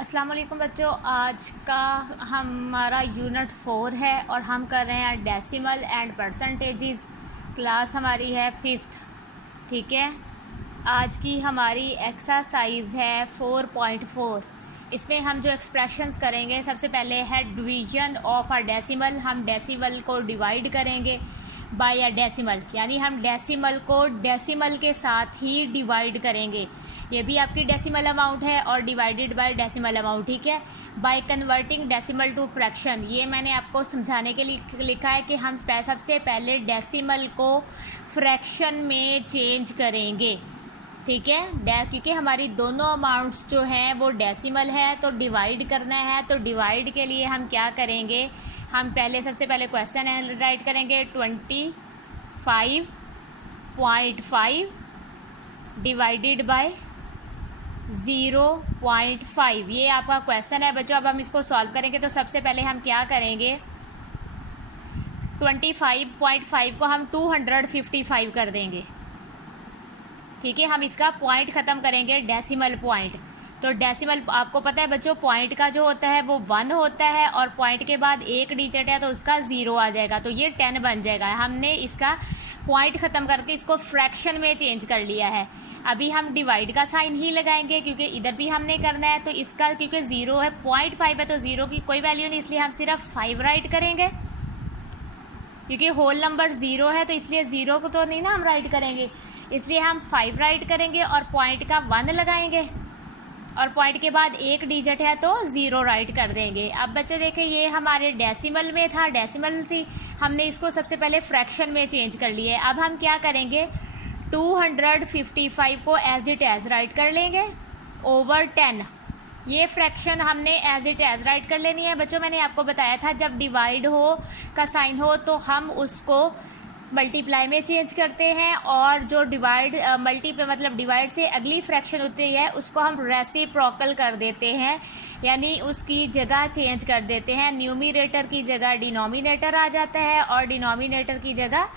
अस्सलाम वालेकुम बच्चों, आज का हमारा यूनिट 4 है और हम कर रहे हैं डेसिमल एंड परसेंटेजेस। क्लास हमारी है 5th। ठीक है, आज की हमारी एक्सरसाइज है 4.4। इसमें हम जो एक्सप्रेशंस करेंगे, सबसे पहले है डिवीजन ऑफ अ डेसिमल। हम डेसिमल को डिवाइड करेंगे बाय अ डेसिमल, यानी हम डेसिमल को डेसिमल के साथ ही डिवाइड करेंगे। ये भी आपकी डेसिमल अमाउंट है और डिवाइडेड बाय डेसिमल अमाउंट। ठीक है, by converting decimal to fraction. ये मैंने आपको समझाने के लिए लिखा है कि हम सबसे पहले डेसिमल को फ्रैक्शन में चेंज करेंगे। ठीक है, क्योंकि हमारी दोनों अमाउंट्स जो हैं वो डेसिमल है, तो डिवाइड करना है। तो डिवाइड के लिए हम क्या करेंगे, हम सबसे पहले क्वेश्चन राइट करेंगे 25.5 डिवाइडेड बाय 0.5। ये आपका क्वेश्चन है बच्चों। अब हम इसको सॉल्व करेंगे तो सबसे पहले हम क्या करेंगे, 25.5 को हम 255 कर देंगे। ठीक है, हम इसका पॉइंट ख़त्म करेंगे, डेसिमल पॉइंट। तो डेसिमल आपको पता है बच्चों, पॉइंट का जो होता है वो 1 होता है और पॉइंट के बाद एक डिजिट है तो उसका 0 आ जाएगा, तो ये 10 बन जाएगा। हमने इसका पॉइंट ख़त्म करके इसको फ्रैक्शन में चेंज कर लिया है। अभी हम डिवाइड का साइन ही लगाएंगे क्योंकि इधर भी हमने करना है। तो इसका क्योंकि 0 है, 0.5 है, तो 0 की कोई वैल्यू नहीं, इसलिए हम सिर्फ 5 राइट करेंगे। क्योंकि होल नंबर 0 है तो इसलिए 0 को तो नहीं ना हम राइट करेंगे, इसलिए हम 5 राइट करेंगे और पॉइंट का 1 लगाएंगे और पॉइंट के बाद एक डिजिट है तो 0 राइट कर देंगे। अब बच्चे देखें, ये हमारे डेसिमल में था, डेसिमल थी, हमने इसको सबसे पहले फ्रैक्शन में चेंज कर लिया है। अब हम क्या करेंगे, 255 को एज इट एज राइट कर लेंगे ओवर 10। ये फ्रैक्शन हमने एज इट एज राइट कर लेनी है बच्चों। मैंने आपको बताया था जब डिवाइड हो का साइन हो तो हम उसको मल्टीप्लाई में चेंज करते हैं, और जो डिवाइड मतलब डिवाइड से अगली फ्रैक्शन होती है उसको हम रेसिप्रोकल कर देते हैं, यानी उसकी जगह चेंज कर देते हैं। न्यूमरेटर की जगह डिनोमिनेटर आ जाता है और डिनोमिनेटर की जगह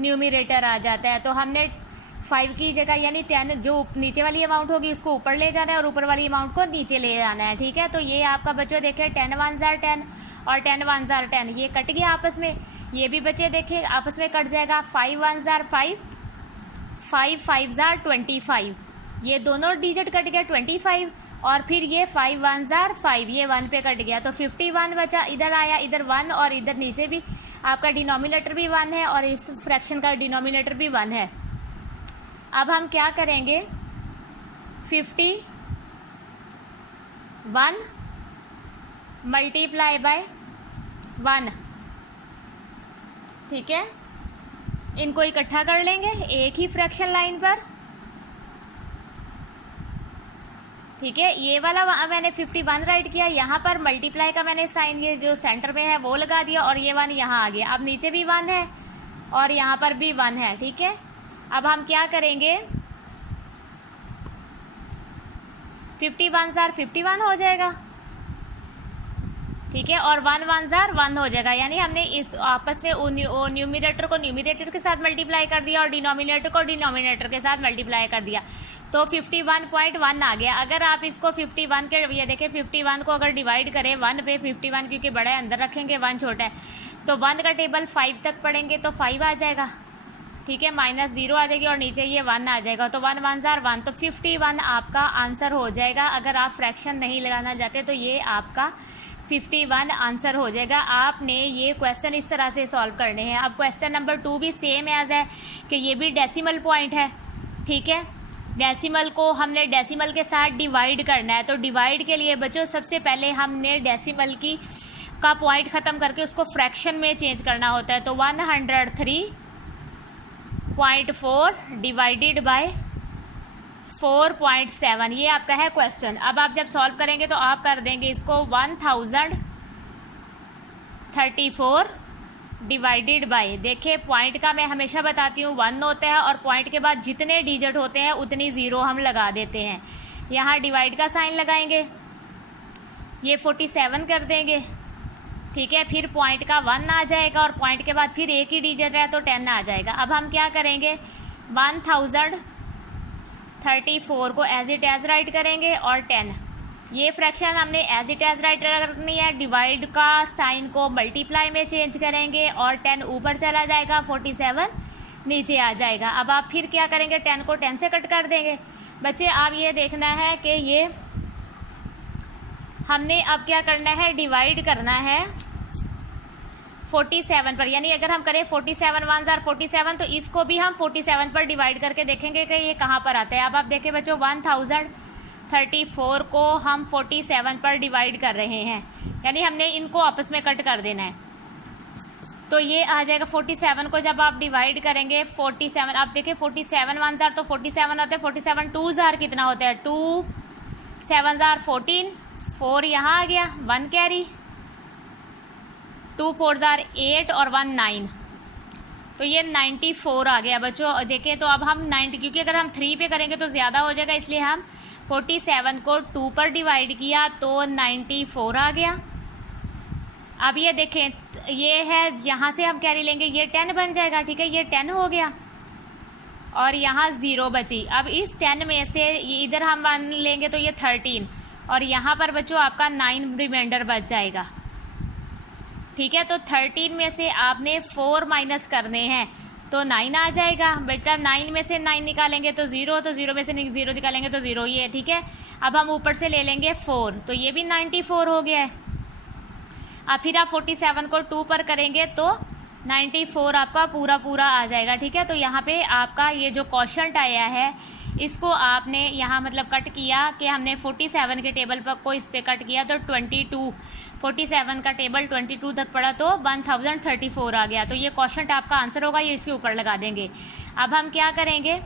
न्यूमरेटर आ जाता है। तो हमने 5 की जगह यानी 10, जो नीचे वाली अमाउंट होगी उसको ऊपर ले जाना है और ऊपर वाली अमाउंट को नीचे ले जाना है। ठीक है, तो ये आपका बच्चों देखे 10 1 जार 10 और 10 1 जार 10, ये कट गया आपस में। ये भी बच्चे देखे आपस में कट जाएगा। 5 1 जार 5, 5 5 जार 25, ये दोनों डिजिट कट गया 25, और फिर ये 5 1 जार 5, ये 1 पे कट गया तो 51 बचा। इधर आया, इधर 1 और इधर नीचे भी आपका डिनोमिनेटर भी 1 है और इस फ्रैक्शन का डिनोमिनेटर भी 1 है। अब हम क्या करेंगे, 51 मल्टीप्लाई बाय 1। ठीक है, इनको इकट्ठा कर लेंगे एक ही फ्रैक्शन लाइन पर। ठीक है, ये वाला मैंने 51 राइट किया, यहाँ पर मल्टीप्लाई का मैंने साइन ये जो सेंटर में है वो लगा दिया और ये 1 यहाँ आ गया। अब नीचे भी 1 है और यहाँ पर भी 1 है। ठीक है, अब हम क्या करेंगे, 51 जार 51 हो जाएगा। ठीक है, और 1 1 जार 1 हो जाएगा, यानी हमने इस आपस में न्यूमरेटर को न्यूमरेटर के साथ मल्टीप्लाई कर दिया और डिनोमिनेटर को डिनोमिनेटर के साथ मल्टीप्लाई कर दिया, तो 51.1 आ गया। अगर आप इसको 51 के, ये देखें 51 को अगर डिवाइड करें 1 पे, 51 क्योंकि बड़ा है अंदर रखेंगे, 1 छोटा है, तो 1 का टेबल 5 तक पढ़ेंगे तो 5 आ जाएगा। ठीक है, -0 आ जाएगी और नीचे ये 1 आ जाएगा, तो 1 1 जार 1, तो 51 आपका आंसर हो जाएगा। अगर आप फ्रैक्शन नहीं लगाना चाहते तो ये आपका 51 आंसर हो जाएगा। आपने ये क्वेश्चन इस तरह से सॉल्व करने हैं। अब क्वेश्चन नंबर 2 भी सेम एज है कि ये भी डेसिमल पॉइंट है। ठीक है, डेसिमल को हमने डेसिमल के साथ डिवाइड करना है। तो डिवाइड के लिए बच्चों सबसे पहले हमने डेसिमल का पॉइंट ख़त्म करके उसको फ्रैक्शन में चेंज करना होता है। तो 103.4 डिवाइडेड बाय 4.7, ये आपका है क्वेश्चन। अब आप जब सॉल्व करेंगे तो आप कर देंगे इसको 1034 डिवाइडेड बाय, देखिए पॉइंट का मैं हमेशा बताती हूँ 1 होता है और पॉइंट के बाद जितने डिजिट होते हैं उतनी 0 हम लगा देते हैं। यहाँ डिवाइड का साइन लगाएंगे, ये 47 कर देंगे। ठीक है, फिर पॉइंट का 1 आ जाएगा और पॉइंट के बाद फिर एक ही डिजिट है तो 10 आ जाएगा। अब हम क्या करेंगे, 1034 को एज इट एज राइट करेंगे और 10 ये फ्रैक्शन हमने एज इट एज राइट करनी है। डिवाइड का साइन को मल्टीप्लाई में चेंज करेंगे और 10 ऊपर चला जाएगा, 47 नीचे आ जाएगा। अब आप फिर क्या करेंगे, 10 को 10 से कट कर देंगे। बच्चे आप ये देखना है कि ये हमने अब क्या करना है, डिवाइड करना है 47 पर, यानी अगर हम करें 47 1 जार 47 तो इसको भी हम 47 पर डिवाइड करके देखेंगे कि ये कहाँ पर आता है। अब आप देखें बच्चों 1034 को हम 47 पर डिवाइड कर रहे हैं, यानी हमने इनको आपस में कट कर देना है। तो ये आ जाएगा 47 को जब आप डिवाइड करेंगे 47, आप देखिए 47 1 जार तो 47 होते हैं, 47 2 जार कितना होता है 2, 7 जार 14, 4 यहाँ आ गया 1 कैरी, 2 4 जार 8 और 1 9, तो ये 94 आ गया बच्चों। देखें तो अब हम 90, क्योंकि अगर हम 3 पे करेंगे तो ज़्यादा हो जाएगा, इसलिए हम 47 को 2 पर डिवाइड किया तो 94 आ गया। अब ये देखें ये है, यहाँ से हम कैरी लेंगे, ये 10 बन जाएगा, ठीक है, ये 10 हो गया और यहाँ 0 बची। अब इस 10 में से इधर हम 1 लेंगे तो ये 13 और यहाँ पर बच्चों आपका 9 रिमाइंडर बच जाएगा, ठीक है। तो 13 में से आपने 4 माइनस करने हैं तो 9 आ जाएगा बेटा। 9 में से 9 निकालेंगे तो 0, तो 0 में से 0 निकालेंगे तो 0 ही है, ठीक है। अब हम ऊपर से ले लेंगे 4, तो ये भी 94 हो गया है। अब फिर आप 47 को 2 पर करेंगे तो 94 आपका पूरा पूरा आ जाएगा, ठीक है। तो यहाँ पे आपका ये जो क्वोशंट आया है इसको आपने यहाँ मतलब कट किया कि हमने 47 के टेबल पर को इस पर कट किया तो 22, 47 का टेबल 22 तक पड़ा तो 1034 आ गया। तो ये क्वोशंट आपका आंसर होगा, ये इसके ऊपर लगा देंगे। अब हम क्या करेंगे,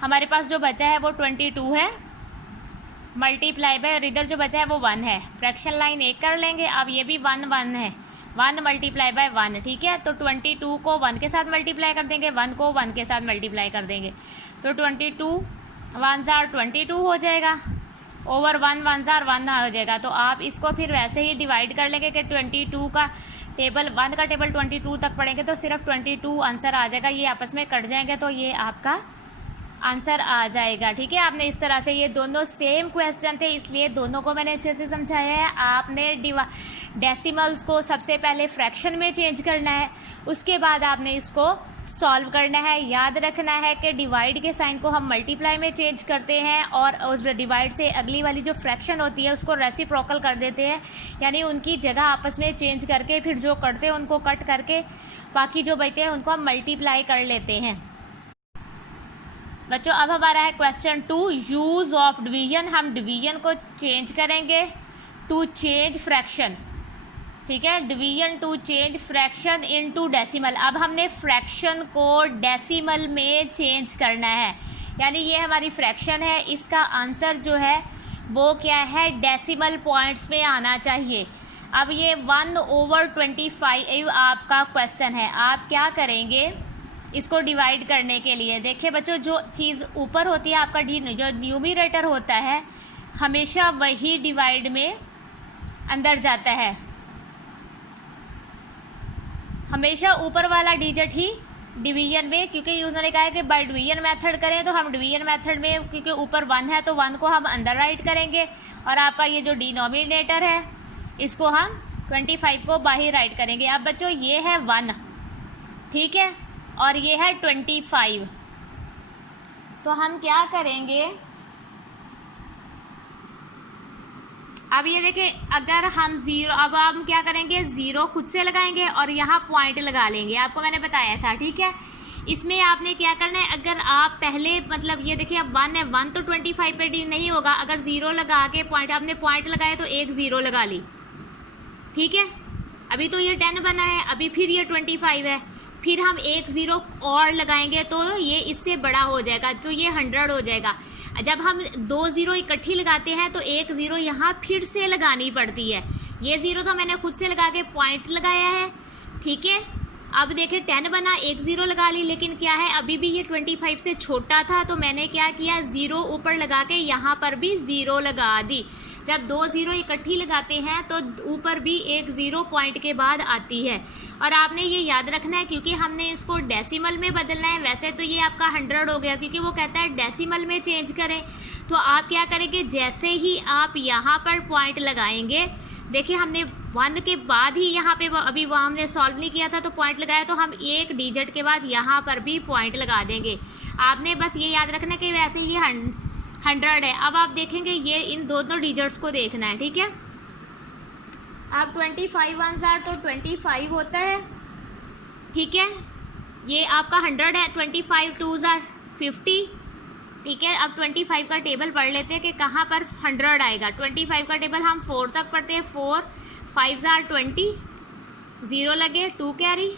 हमारे पास जो बचा है वो 22 है मल्टीप्लाई बाय, और इधर जो बचा है वो 1 है। फ्रैक्शन लाइन एक कर लेंगे। अब ये भी 1 1 है, 1 मल्टीप्लाई बाय 1, ठीक है। तो 22 को 1 के साथ मल्टीप्लाई कर देंगे, 1 को 1 के साथ मल्टीप्लाई कर देंगे तो 22 1 जार 22 हो जाएगा, ओवर 1 1 जार 1 हो जाएगा। तो आप इसको फिर वैसे ही डिवाइड कर लेंगे कि 22 का टेबल 1 का टेबल 22 तक पढ़ेंगे तो सिर्फ 22 आंसर आ जाएगा। ये आपस में कट जाएंगे तो ये आपका आंसर आ जाएगा, ठीक है। आपने इस तरह से, ये दोनों सेम क्वेश्चन थे इसलिए दोनों को मैंने अच्छे से समझाया है। आपने डेसिमल्स को सबसे पहले फ्रैक्शन में चेंज करना है, उसके बाद आपने इसको सॉल्व करना है। याद रखना है कि डिवाइड के साइन को हम मल्टीप्लाई में चेंज करते हैं और उस डिवाइड से अगली वाली जो फ्रैक्शन होती है उसको रेसिप्रोकल कर देते हैं, यानी उनकी जगह आपस में चेंज करके फिर जो करते हैं उनको कट करके बाकी जो बचते हैं उनको हम मल्टीप्लाई कर लेते हैं। बच्चों अब हमारा है क्वेश्चन 2, यूज़ ऑफ डिवीजन। हम डिवीजन को चेंज करेंगे टू चेंज फ्रैक्शन, ठीक है, division to change fraction into decimal. अब हमने फ्रैक्शन को डेसिमल में चेंज करना है, यानी ये हमारी फ्रैक्शन है, इसका आंसर जो है वो क्या है, डेसिमल पॉइंट्स में आना चाहिए। अब ये 1/25 आपका क्वेश्चन है। आप क्या करेंगे इसको डिवाइड करने के लिए, देखिए बच्चों जो चीज़ ऊपर होती है आपका जो न्यूमरेटर होता है हमेशा वही डिवाइड में अंदर जाता है, हमेशा ऊपर वाला डिजिट ही डिवीजन में, क्योंकि उन्होंने कहा है कि बाय डिवीजन मेथड करें तो हम डिवीजन मेथड में, क्योंकि ऊपर 1 है तो 1 को हम अंदर राइट करेंगे और आपका ये जो डिनोमिनेटर है इसको हम 25 को बाहर राइट करेंगे। अब बच्चों ये है 1, ठीक है, और ये है 25, तो हम क्या करेंगे, अब ये देखें अगर हम 0, अब हम क्या करेंगे 0 खुद से लगाएंगे और यहाँ पॉइंट लगा लेंगे, आपको मैंने बताया था, ठीक है। इसमें आपने क्या करना है, अगर आप पहले मतलब ये देखिए अब 1 है, 1 तो 25 पे डी नहीं होगा, अगर 0 लगा के पॉइंट, आपने पॉइंट लगाया तो एक 0 लगा ली, ठीक है। अभी तो ये 10 बना है, अभी फिर ये 25 है, फिर हम एक 0 और लगाएंगे तो ये इससे बड़ा हो जाएगा, तो ये 100 हो जाएगा। जब हम 2 0 इकट्ठी लगाते हैं तो एक 0 यहाँ फिर से लगानी पड़ती है। ये 0 तो मैंने खुद से लगा के पॉइंट लगाया है, ठीक है। अब देखें 10 बना, एक 0 लगा ली, लेकिन क्या है अभी भी ये 25 से छोटा था तो मैंने क्या किया 0 ऊपर लगा के यहाँ पर भी 0 लगा दी। जब 2 0 इकट्ठी लगाते हैं तो ऊपर भी एक 0 पॉइंट के बाद आती है। और आपने ये याद रखना है क्योंकि हमने इसको डेसिमल में बदलना है, वैसे तो ये आपका 100 हो गया क्योंकि वो कहता है डेसिमल में चेंज करें, तो आप क्या करेंगे, जैसे ही आप यहाँ पर पॉइंट लगाएंगे, देखिए हमने 1 के बाद ही यहाँ पे अभी वह हमने सॉल्व नहीं किया था तो पॉइंट लगाया, तो हम एक डिजिट के बाद यहाँ पर भी पॉइंट लगा देंगे। आपने बस ये याद रखना कि वैसे ही 100 है। अब आप देखेंगे ये इन दोनों डिजिट्स को देखना है, ठीक है। अब 25 1 जार तो 25 होता है, ठीक है। ये आपका 100 है, 25 2 जार 50, ठीक है। अब 25 का टेबल पढ़ लेते हैं कि कहाँ पर 100 आएगा। 25 का टेबल हम 4 तक पढ़ते हैं। 4 5 जार 20, 0 लगे, 2 कैरी,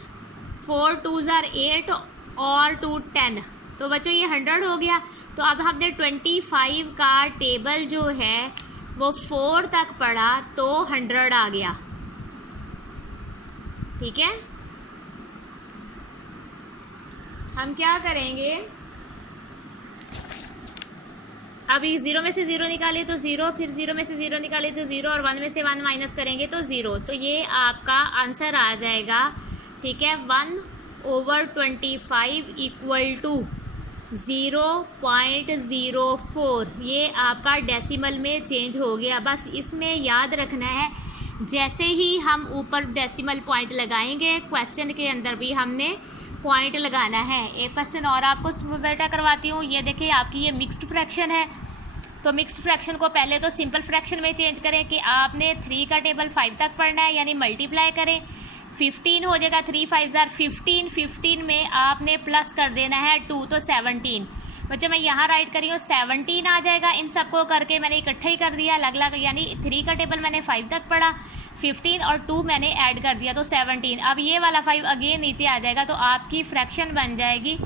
4 2 जार 8 और 2 10। तो बच्चों ये 100 हो गया। तो अब हमने 25 का टेबल जो है वो 4 तक पढ़ा तो 100 आ गया, ठीक है। हम क्या करेंगे, अभी 0 में से 0 निकाले तो 0, फिर 0 में से 0 निकाले तो 0 और 1 में से 1 माइनस करेंगे तो 0। तो ये आपका आंसर आ जाएगा, ठीक है। 1/25 इक्वल टू 0.04। ये आपका डेसिमल में चेंज हो गया। बस इसमें याद रखना है, जैसे ही हम ऊपर डेसिमल पॉइंट लगाएंगे, क्वेश्चन के अंदर भी हमने पॉइंट लगाना है। एक क्वेश्चन और आपको बेटा करवाती हूँ। ये देखिए आपकी ये मिक्स्ड फ्रैक्शन है, तो मिक्स्ड फ्रैक्शन को पहले तो सिंपल फ्रैक्शन में चेंज करें कि आपने 3 का टेबल 5 तक पढ़ना है, यानी मल्टीप्लाई करें। 15 हो जाएगा, 3 5 जार 15। 15 में आपने प्लस कर देना है 2, तो 17। बच्चों मैं यहाँ राइट करी हूँ, 17 आ जाएगा। इन सबको करके मैंने इकट्ठा ही कर दिया अलग अलग, यानी 3 का टेबल मैंने 5 तक पढ़ा, 15 और 2 मैंने ऐड कर दिया तो 17। अब ये वाला 5 अगेन नीचे आ जाएगा, तो आपकी फ्रैक्शन बन जाएगी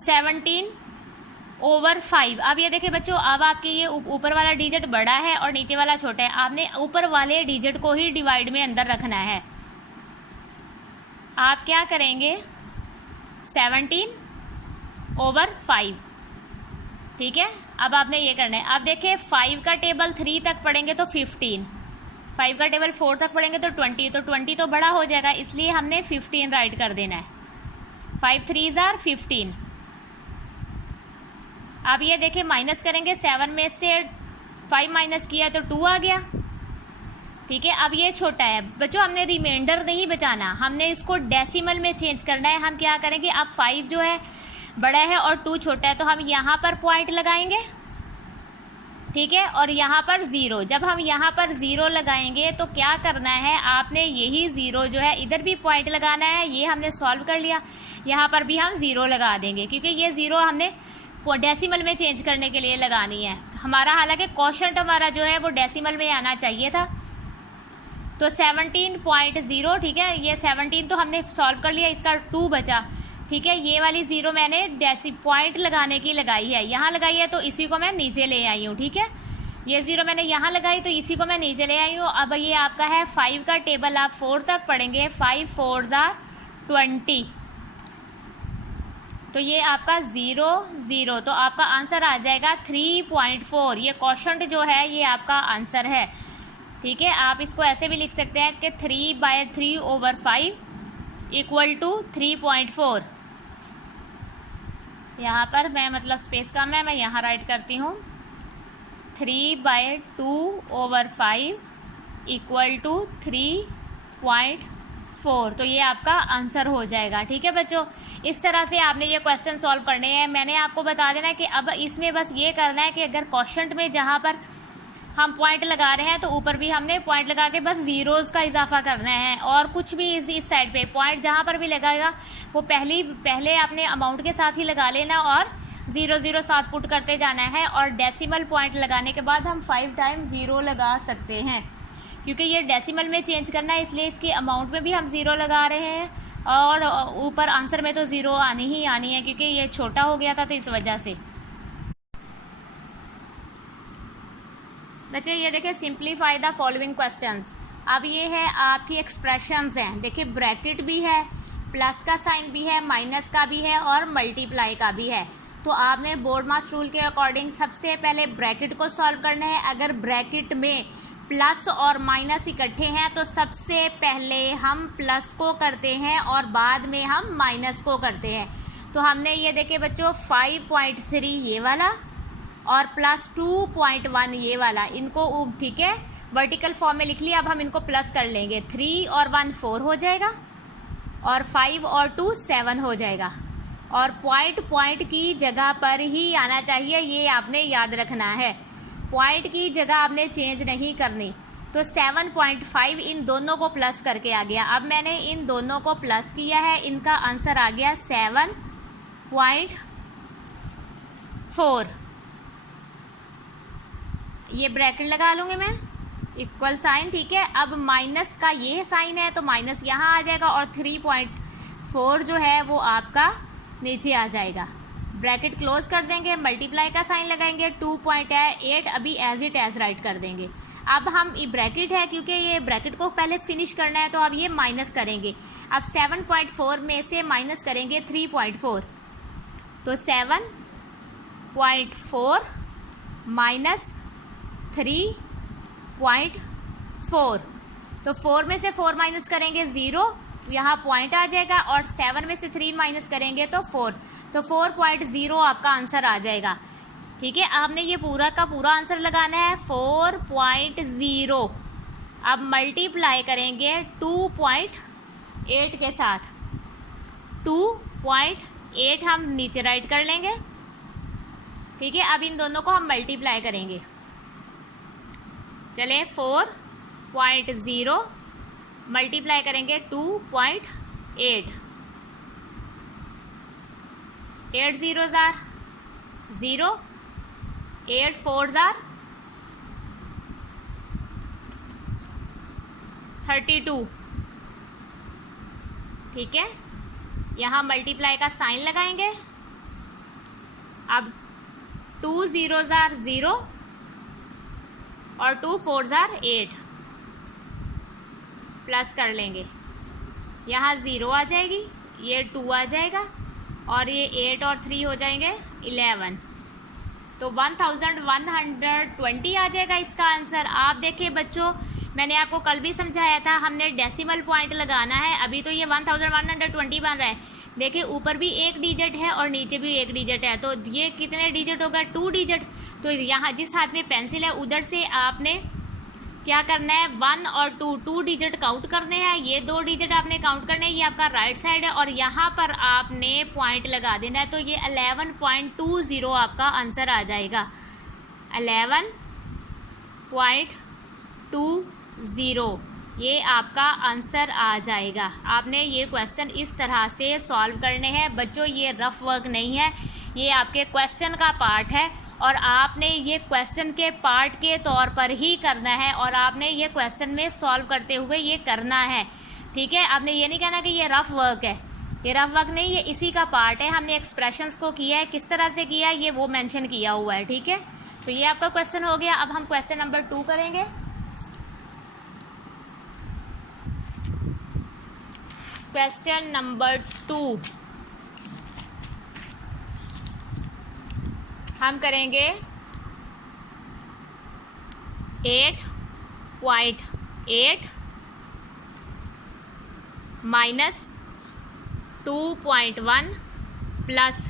17/5। अब ये देखिए बच्चों, अब आपके ये ऊपर वाला डिजिट बड़ा है और नीचे वाला छोटा है। आपने ऊपर वाले डिजिट को ही डिवाइड में अंदर रखना है। आप क्या करेंगे, 17/5, ठीक है। अब आपने ये करना है। अब देखिए 5 का टेबल 3 तक पढ़ेंगे तो 15, 5 का टेबल 4 तक पढ़ेंगे तो 20, तो 20 तो बड़ा हो जाएगा, इसलिए हमने 15 राइट कर देना है। 5 3 जार 15। अब ये देखिए माइनस करेंगे, 7 में से 5 माइनस किया तो 2 आ गया, ठीक है। अब ये छोटा है बच्चों, हमने रिमाइंडर नहीं बचाना, हमने इसको डेसिमल में चेंज करना है। हम क्या करेंगे, अब 5 जो है बड़ा है और 2 छोटा है, तो हम यहाँ पर पॉइंट लगाएंगे, ठीक है। और यहाँ पर 0, जब हम यहाँ पर 0 लगाएंगे तो क्या करना है, आपने यही 0 जो है इधर भी पॉइंट लगाना है। ये हमने सॉल्व कर लिया, यहाँ पर भी हम 0 लगा देंगे, क्योंकि ये 0 हमने डेसिमल में चेंज करने के लिए लगानी है हमारा। हालांकि क्वोशंट हमारा जो है वो डेसिमल में आना चाहिए था। तो 17.0, ठीक है। ये 17 तो हमने सॉल्व कर लिया, इसका 2 बचा, ठीक है। ये वाली 0 मैंने पॉइंट लगाने की लगाई है, यहाँ लगाई है, तो इसी को मैं नीचे ले आई हूँ, ठीक है। ये 0 मैंने यहाँ लगाई तो इसी को मैं नीचे ले आई हूँ। अब ये आपका है 5 का टेबल आप 4 तक पढ़ेंगे, 5 4 जार 20, तो ये आपका 0 0, तो आपका आंसर आ जाएगा 3.4। ये क्वोशंट जो है ये आपका आंसर है, ठीक है। आप इसको ऐसे भी लिख सकते हैं कि 3/3/5 इक्वल टू 3.4। यहाँ पर मैं मतलब स्पेस कम है, मैं यहाँ राइट करती हूँ 3/2/5 इक्वल टू 3.4। तो ये आपका आंसर हो जाएगा, ठीक है बच्चों। इस तरह से आपने ये क्वेश्चन सॉल्व करने हैं। मैंने आपको बता देना है कि अब इसमें बस ये करना है कि अगर क्वोशंट में जहाँ पर हम पॉइंट लगा रहे हैं तो ऊपर भी हमने पॉइंट लगा के बस ज़ीरोज़ का इजाफा करना है, और कुछ भी इस साइड पे पॉइंट जहाँ पर भी लगाएगा वो पहले आपने अमाउंट के साथ ही लगा लेना और 0 0 साथ पुट करते जाना है। और डेसिमल पॉइंट लगाने के बाद हम 5 टाइम्स 0 लगा सकते हैं, क्योंकि ये डेसिमल में चेंज करना है, इसलिए इसकी अमाउंट में भी हम 0 लगा रहे हैं और ऊपर आंसर में तो 0 आनी ही आनी है, क्योंकि ये छोटा हो गया था तो इस वजह से। बच्चे ये देखिए, सिंप्लीफाई द फॉलोइंग क्वेश्चंस। अब ये है आपकी एक्सप्रेशंस हैं। देखिए ब्रैकेट भी है, प्लस का साइन भी है, माइनस का भी है और मल्टीप्लाई का भी है। तो आपने बोर्ड मास रूल के अकॉर्डिंग सबसे पहले ब्रैकेट को सॉल्व करना है। अगर ब्रैकेट में प्लस और माइनस इकट्ठे हैं तो सबसे पहले हम प्लस को करते हैं और बाद में हम माइनस को करते हैं। तो हमने ये देखे बच्चों 5.3 ये वाला और प्लस 2.1 ये वाला, इनको ठीक है वर्टिकल फॉर्म में लिख लिया। अब हम इनको प्लस कर लेंगे, 3 और 1 4 हो जाएगा, और 5 और 2 7 हो जाएगा, और पॉइंट की जगह पर ही आना चाहिए, ये आपने याद रखना है। पॉइंट की जगह आपने चेंज नहीं करनी। तो 7.5 इन दोनों को प्लस करके आ गया। अब मैंने इन दोनों को प्लस किया है, इनका आंसर आ गया 7.4। ये ब्रैकेट लगा लूँगी मैं, इक्वल साइन, ठीक है। अब माइनस का ये साइन है तो माइनस यहाँ आ जाएगा, और 3.4 जो है वो आपका नीचे आ जाएगा। ब्रैकेट क्लोज कर देंगे, मल्टीप्लाई का साइन लगाएंगे, 2.8 अभी एज इट एज राइट कर देंगे। अब हम ये ब्रैकेट है, क्योंकि ये ब्रैकेट को पहले फिनिश करना है तो अब ये माइनस करेंगे। अब 7.4 में से माइनस करेंगे 3.4, तो 7.4 माइनस 3.4, तो 4 में से 4 माइनस करेंगे 0, यहाँ पॉइंट आ जाएगा, और 7 में से 3 माइनस करेंगे तो 4, तो 4.0 आपका आंसर आ जाएगा। ठीक है, आपने ये पूरा का पूरा आंसर लगाना है 4.0। अब मल्टीप्लाई करेंगे 2.8 के साथ, 2.8 हम नीचे राइट कर लेंगे। ठीक है, अब इन दोनों को हम मल्टीप्लाई करेंगे। चले 4.0 मल्टीप्लाई करेंगे 2.8, 8 zeros are 0, 8 4s are 32। ठीक है, यहाँ मल्टीप्लाई का साइन लगाएंगे। अब 2 zeros are 0 और 2 4s are 8, प्लस कर लेंगे, यहाँ 0 आ जाएगी, ये 2 आ जाएगा, और ये 8 और 3 हो जाएंगे 11, तो 1120 आ जाएगा इसका आंसर। आप देखिए बच्चों, मैंने आपको कल भी समझाया था, हमने डेसिमल पॉइंट लगाना है। अभी तो ये 1120 बन रहा है, देखिए ऊपर भी एक डिजिट है और नीचे भी एक डिजिट है, तो ये कितने डिजिट होगा, 2 डिजिट। तो यहाँ जिस हाथ में पेंसिल है उधर से आपने क्या करना है, 1 और 2 डिजिट काउंट करने हैं, ये 2 डिजिट आपने काउंट करने हैं, ये आपका राइट साइड है, और यहाँ पर आपने पॉइंट लगा देना है, तो ये 11.20 आपका आंसर आ जाएगा, 11.20 ये आपका आंसर आ जाएगा। आपने ये क्वेश्चन इस तरह से सॉल्व करने हैं बच्चों, ये रफ वर्क नहीं है, ये आपके क्वेश्चन का पार्ट है, और आपने ये क्वेश्चन के पार्ट के तौर पर ही करना है, और आपने ये क्वेश्चन में सॉल्व करते हुए ये करना है। ठीक है, आपने ये नहीं कहना कि ये रफ वर्क है, ये रफ वर्क नहीं, ये इसी का पार्ट है। हमने एक्सप्रेशंस को किया है, किस तरह से किया है ये वो मेंशन किया हुआ है। ठीक है, तो ये आपका क्वेश्चन हो गया। अब हम क्वेश्चन नंबर 2 करेंगे। क्वेश्चन नंबर 2 हम करेंगे 8.8 माइनस 2.1 प्लस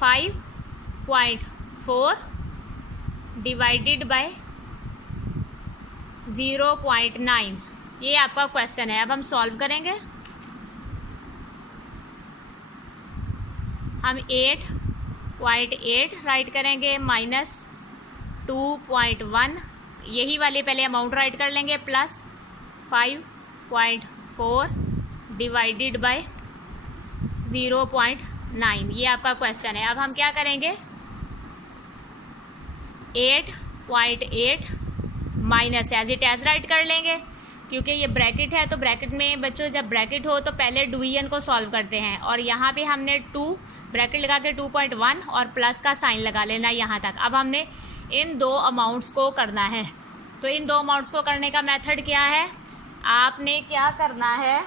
5.4 डिवाइडेड बाय 0.9, ये आपका क्वेश्चन है। अब हम सॉल्व करेंगे। हम 8.8 राइट करेंगे माइनस 2.1, यही वाले पहले अमाउंट राइट कर लेंगे, प्लस 5.4 डिवाइडेड बाय 0.9, ये आपका क्वेश्चन है। अब हम क्या करेंगे, 8.8 minus as it as write कर लेंगे, क्योंकि ये ब्रैकेट है, तो ब्रैकेट में बच्चों जब ब्रैकेट हो तो पहले डिवीजन को सॉल्व करते हैं, और यहाँ पे हमने 2 ब्रैकेट लगा के 2.1 और प्लस का साइन लगा लेना यहाँ तक। अब हमने इन 2 अमाउंट्स को करना है, तो इन 2 अमाउंट्स को करने का मेथड क्या है, आपने क्या करना है,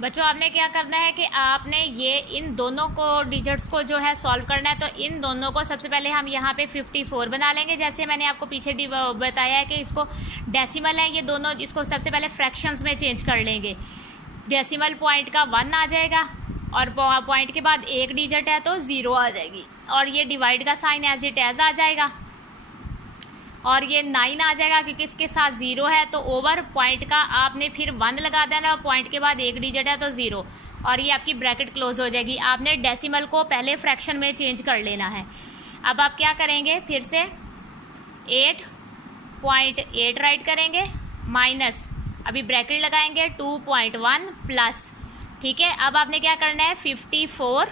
बच्चों आपने क्या करना है कि आपने ये इन दोनों को डिजिट्स को जो है सॉल्व करना है। तो इन दोनों को सबसे पहले हम यहाँ पे 54 बना लेंगे। जैसे मैंने आपको पीछे बताया है कि इसको डेसिमल है ये दोनों, इसको सबसे पहले फ्रैक्शंस में चेंज कर लेंगे। डेसिमल पॉइंट का 1 आ जाएगा और पॉइंट के बाद एक डिजिट है तो 0 आ जाएगी, और ये डिवाइड का साइन एज इट एज आ जाएगा, और ये 9 आ जाएगा क्योंकि इसके साथ 0 है। तो ओवर पॉइंट का आपने फिर 1 लगा देना और पॉइंट के बाद एक डिजिट है तो 0, और ये आपकी ब्रैकेट क्लोज हो जाएगी। आपने डेसिमल को पहले फ्रैक्शन में चेंज कर लेना है। अब आप क्या करेंगे, फिर से 8.8 राइट करेंगे माइनस, अभी ब्रैकेट लगाएंगे 2.1 प्लस, ठीक है। अब आपने क्या करना है, 54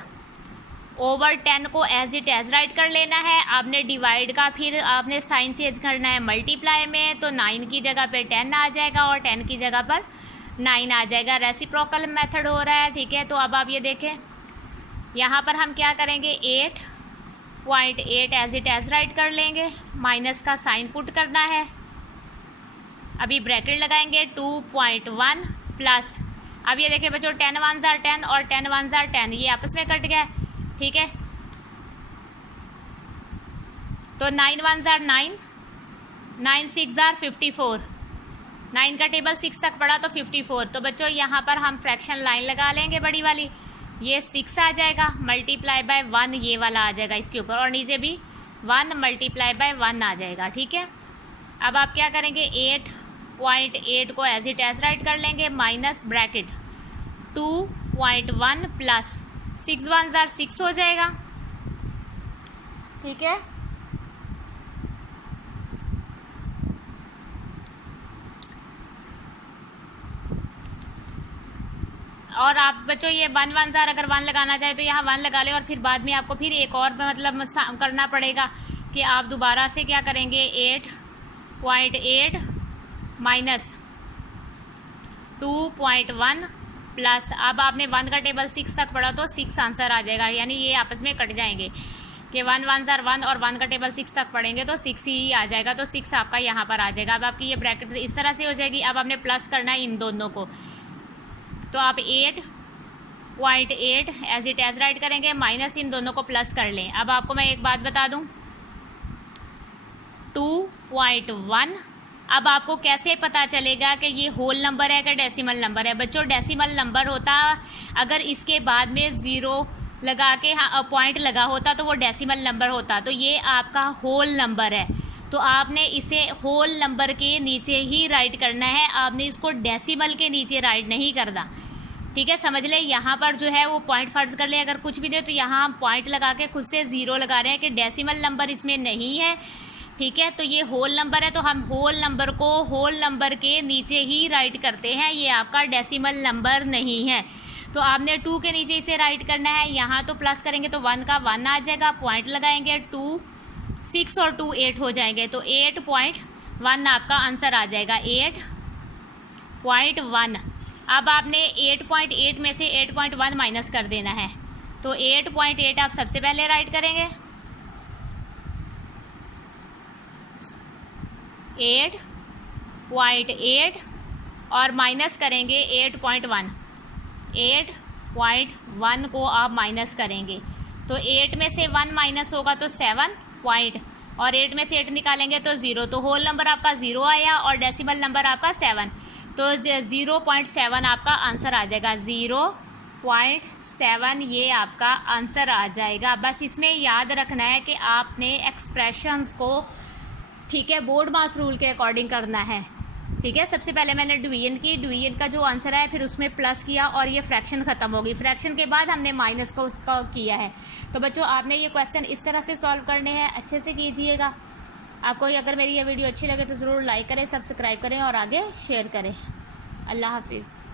ओवर 10 को एज इट एज राइट कर लेना है। आपने डिवाइड का फिर आपने साइन चेंज करना है मल्टीप्लाई में, तो 9 की जगह पे 10 आ जाएगा और 10 की जगह पर 9 आ जाएगा। रेसिप्रोकल मेथड हो रहा है, ठीक है। तो अब आप ये देखें, यहाँ पर हम क्या करेंगे, 8.8 एज इट एज राइट कर लेंगे, माइनस का साइन पुट करना है, अभी ब्रैकेट लगाएंगे 2.1 प्लस। अब ये देखिए बच्चों, 10 1 जार 10 और 10 1 जार 10, ये आपस में कट गया, ठीक है। तो 9 1 जार 9, 9 6 जार 54, 9 का टेबल 6 तक पड़ा तो 54। तो बच्चों यहाँ पर हम फ्रैक्शन लाइन लगा लेंगे बड़ी वाली, ये 6 आ जाएगा मल्टीप्लाई बाय 1 ये वाला आ जाएगा इसके ऊपर, और नीचे भी 1 मल्टीप्लाई बाय 1 आ जाएगा, ठीक है। अब आप क्या करेंगे, 8.8 को एज इट एज राइट कर लेंगे, माइनस ब्रैकेट 2.1 प्लस 6 1 जार 6 हो जाएगा, ठीक है। और आप बच्चों ये 1 1 जार अगर 1 लगाना चाहे तो यहाँ 1 लगा ले, और फिर बाद में आपको फिर एक और मतलब करना पड़ेगा कि आप दोबारा से क्या करेंगे, 8.8 माइनस 2.1 प्लस, अब आपने 1 का टेबल 6 तक पढ़ा तो 6 आंसर आ जाएगा, यानी ये आपस में कट जाएंगे कि 1 1 जार 1 और 1 का टेबल 6 तक पढ़ेंगे तो 6 ही आ जाएगा, तो 6 आपका यहाँ पर आ जाएगा। अब आपकी ये ब्रैकेट इस तरह से हो जाएगी। अब आपने प्लस करना है इन दोनों को, तो आप 8.8 एज इट एज राइट करेंगे, माइनस इन दोनों को प्लस कर लें। अब आपको मैं एक बात बता दूँ, 2.1, अब आपको कैसे पता चलेगा कि ये होल नंबर है कि डेसिमल नंबर है। बच्चों डेसिमल नंबर होता, अगर इसके बाद में 0 लगा के पॉइंट लगा होता तो वो डेसिमल नंबर होता। तो ये आपका होल नंबर है, तो आपने इसे होल नंबर के नीचे ही राइट करना है, आपने इसको डेसिमल के नीचे राइट नहीं करना, ठीक है। समझ ले, यहाँ पर जो है वो पॉइंट फर्ज कर ले, अगर कुछ भी दे तो यहाँ हम पॉइंट लगा के खुद से 0 लगा रहे हैं कि डेसिमल नंबर इसमें नहीं है, ठीक है। तो ये होल नंबर है, तो हम होल नंबर को होल नंबर के नीचे ही राइट करते हैं, ये आपका डेसिमल नंबर नहीं है। तो आपने 2 के नीचे इसे राइट करना है, यहाँ तो प्लस करेंगे तो 1 का 1 आ जाएगा, पॉइंट लगाएंगे 2 6 और 2 8 हो जाएंगे, तो 8.1 आपका आंसर आ जाएगा, 8.1। अब आपने 8.8 में से 8.1 माइनस कर देना है, तो 8.8 आप सबसे पहले राइट करेंगे, 8.8 और माइनस करेंगे 8.1, 8.1 को आप माइनस करेंगे तो 8 में से 1 माइनस होगा तो 7 पॉइंट, और 8 में से 8 निकालेंगे तो 0, तो होल नंबर आपका 0 आया और डेसिमल नंबर आपका 7, तो 0.7 आपका आंसर आ जाएगा, 0.7 ये आपका आंसर आ जाएगा। बस इसमें याद रखना है कि आपने एक्सप्रेशंस को, ठीक है, बोर्ड मास रूल के अकॉर्डिंग करना है, ठीक है। सबसे पहले मैंने डिवीजन की, डिवीजन का जो आंसर है फिर उसमें प्लस किया और ये फ्रैक्शन ख़त्म हो गई, फ्रैक्शन के बाद हमने माइनस को उसका किया है। तो बच्चों आपने ये क्वेश्चन इस तरह से सॉल्व करने हैं, अच्छे से कीजिएगा। आपको अगर मेरी ये वीडियो अच्छी लगे तो ज़रूर लाइक करें, सब्सक्राइब करें और आगे शेयर करें। अल्लाह हाफिज़।